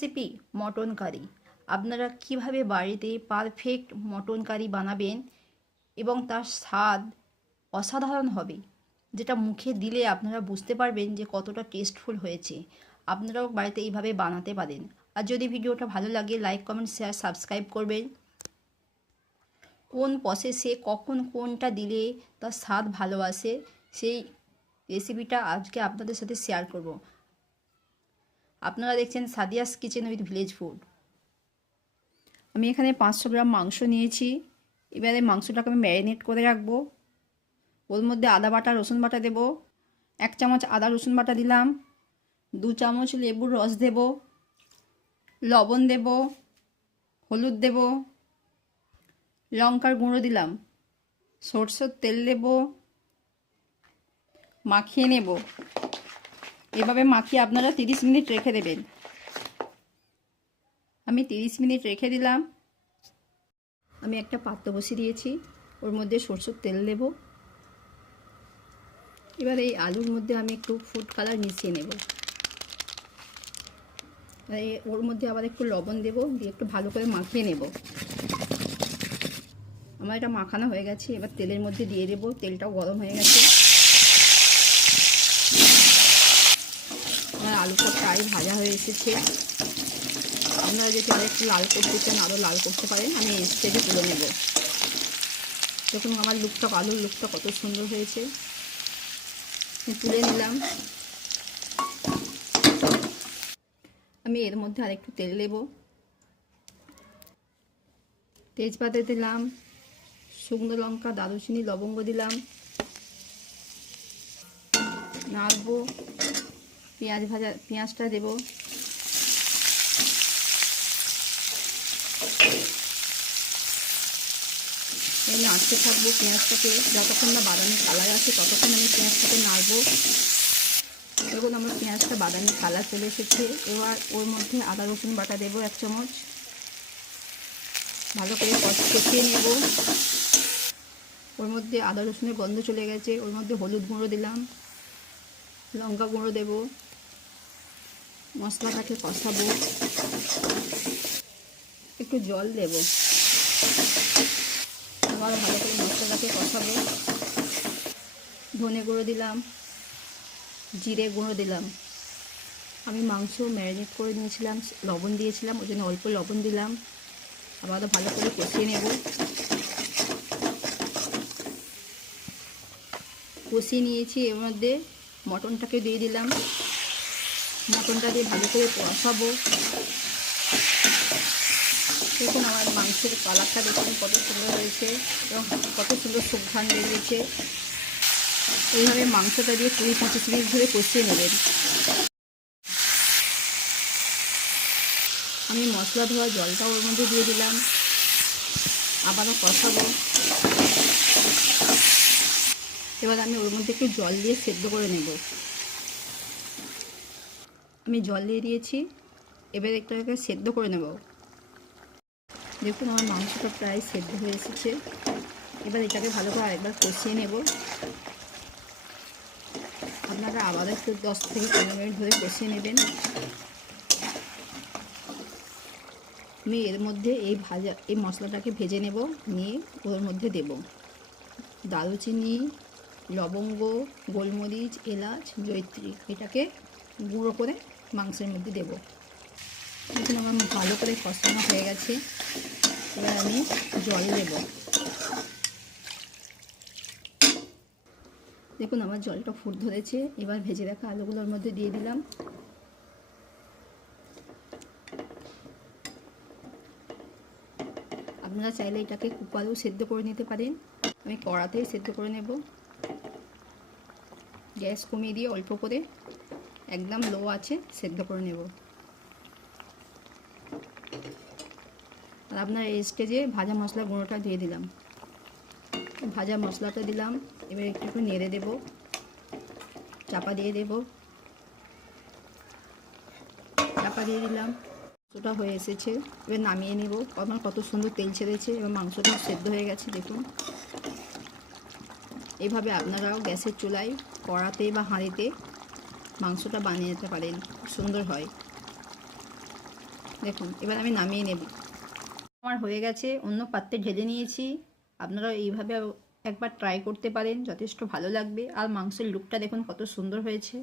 Recipe mutton curry আপনারা কীভাবে বাড়িতে পারফেক্ট মটন কারি বানাবেন এবং তার স্বাদ অসাধারণ হবে, যেটা মুখে দিলে আপনারা বুঝতে পারবেন যে কতটা টেস্টফুল হয়েছে। আপনারাও বাড়িতে এইভাবে বানাতে পারেন। আর যদি ভিডিওটা ভালো লাগে লাইক কমেন্ট শেয়ার সাবস্ক্রাইব করবেন। কোন প্রসেসে কখন কোনটা দিলে তার স্বাদ ভালো আসে, সেই রেসিপিটা আজকে আপনাদের সাথে শেয়ার করব। আপনারা দেখছেন Sadia's kitchen with village food. আমি এখানে পাঁচশো গ্রাম মাংস নিয়েছি। এবারে মাংসটাকে আমি ম্যারিনেট করে রাখব। ওর মধ্যে আদা বাটা, রসুন বাটা দেব। এক চামচ আদা, রসুন বাটা দিলাম। দু চামচ লেবুর রস দেব। লবণ দেব। হলুদ দেব। লঙ্কার গুঁড়ো দিলাম। সরষের তেল দেব। মাখিয়ে নেব। এভাবে মাখিয়ে আপনারা তিরিশ মিনিট রেখে দেবেন। আমি তিরিশ মিনিট রেখে দিলাম। আমি একটা পাত্র বসিয়ে দিয়েছি। ওর মধ্যে সরষের তেল দেব। এবার এই আলুর মধ্যে আমি একটু ফুড কালার মিশিয়ে নেব। ওর মধ্যে আবার একটু লবণ দেব, দিয়ে একটু ভালো করে মাখিয়ে নেব। আমার এটা মাখানো হয়ে গেছে। এবার তেলের মধ্যে দিয়ে দেবো। তেলটাও গরম হয়ে গেছে। আলুটা প্রায় ভাজা হয়ে এসেছে। আপনারা যদি আর একটু লাল করতে চান আরও লাল করতে পারেন। আমি স্টেজে তুলে নেব। দেখুন, আমার লুকটা, আলুর লুকটা কত সুন্দর হয়েছে। তুলে নিলাম। আমি এর মধ্যে আরেকটু তেল দেব। তেজপাতা দিলাম, শুকনো লঙ্কা, দারুচিনি, লবঙ্গ দিলাম। নাড়বো। পেঁয়াজ ভাজা, পেঁয়াজটা দেব। নাড়তে থাকব পেঁয়াজটাকে, যতক্ষণ না বাদামি কালার আছে ততক্ষণ আমি পেঁয়াজটাকে নাড়বো। দেখুন আমার পেঁয়াজটা বাদামি কালার চলে এসেছে। এবার ওর মধ্যে আদা, রসুন বাটা দেবো এক চামচ। ভালো করে কষিয়ে নেব। ওর মধ্যে আদা, রসুনের গন্ধ চলে গেছে। ওর মধ্যে হলুদ গুঁড়ো দিলাম। লঙ্কা গুঁড়ো দেব। মশলাটাকে কষাবো। একটু জল দেব। আবার ভালো করে মশলাটাকে কষাবো। ধনে গুঁড়ো দিলাম, জিরে গুঁড়ো দিলাম। আমি মাংস ম্যারিনেট করে নিয়েছিলাম, লবণ দিয়েছিলাম, ওই জন্য অল্প লবণ দিলাম। আবার ভালো করে কষিয়ে নেব। কষিয়ে নিয়েছি, এর মধ্যে মটনটাকে দিয়ে দিলাম। মটনটা দিয়ে ভালো করে কষাবো। দেখুন আমার মাংসের কালারটা দেখুন কত সুন্দর হয়েছে এবং কত সুন্দর সুঘ্রাণ বেরিয়েছে এইভাবে মাংসটা দিয়ে কুড়ি পঁচিশ মিনিট ধরে কষিয়ে নেবেন। আমি মশলা ধোয়া জলটা ওর মধ্যে দিয়ে দিলাম। আবারও কষাবো। এবার আমি ওর মধ্যে একটু জল দিয়ে সেদ্ধ করে নেব। আমি জল দিয়ে দিয়েছি। এবার একটু সেদ্ধ করে নেব। দেখুন, আমার মাংসটা প্রায় সেদ্ধ হয়ে এসেছে। এবার এটাকে ভালো করে আরেকবার কষিয়ে নেব। আপনারা আবার একটু দশ থেকে পনেরো মিনিট ধরে কষিয়ে নেবেন। আমি এর মধ্যে এই ভাজা, এই মশলাটাকে ভেজে নেব। নিয়ে ওর মধ্যে দেব দারুচিনি, লবঙ্গ, গোলমরিচ, এলাচ জৈত্রী এটাকে গুঁড়ো করে মাংসের মধ্যে দেবো। দেখুন আমার ভালো করে কষানো হয়ে গেছে। এবার আমি জল দেব। দেখুন আমার জলটা ফুট ধরেছে। এবার ভেজে রাখা আলুগুলোর মধ্যে দিয়ে দিলাম। আপনারা চাইলে এটাকে কুকারেও সেদ্ধ করে নিতে পারেন। আমি কড়াতেই সেদ্ধ করে নেব। গ্যাস কমিয়ে দিয়ে অল্প করে একদম লো আছে, সেদ্ধ করে নেব। আর আপনার এই স্টেজে ভাজা মশলা গুঁড়োটা দিয়ে দিলাম। ভাজা মশলাটা দিলাম, এবার একটু একটু নেড়ে দেব, চাপা দিয়ে দেব। চাপা দিয়ে দিলাম, মাংসটা হয়ে এসেছে, এবার নামিয়ে নেব। আমার কত সুন্দর তেল ছেড়েছে, এবার মাংসটা সেদ্ধ হয়ে গেছে, দেখুন। এভাবে আপনারাও গ্যাসের চুলায় কড়াতে বা হাঁড়িতে মাংসটা বানিয়ে নিতে পারেন, সুন্দর হয়। দেখুন, এবার আমি নামিয়ে নেব। আমার হয়ে গেছে, অন্য পাত্রে ঢেলে নিয়েছি। আপনারা এইভাবে একবার ট্রাই করতে পারেন, যথেষ্ট ভালো লাগবে। আর মাংসের লুকটা দেখুন কত সুন্দর হয়েছে।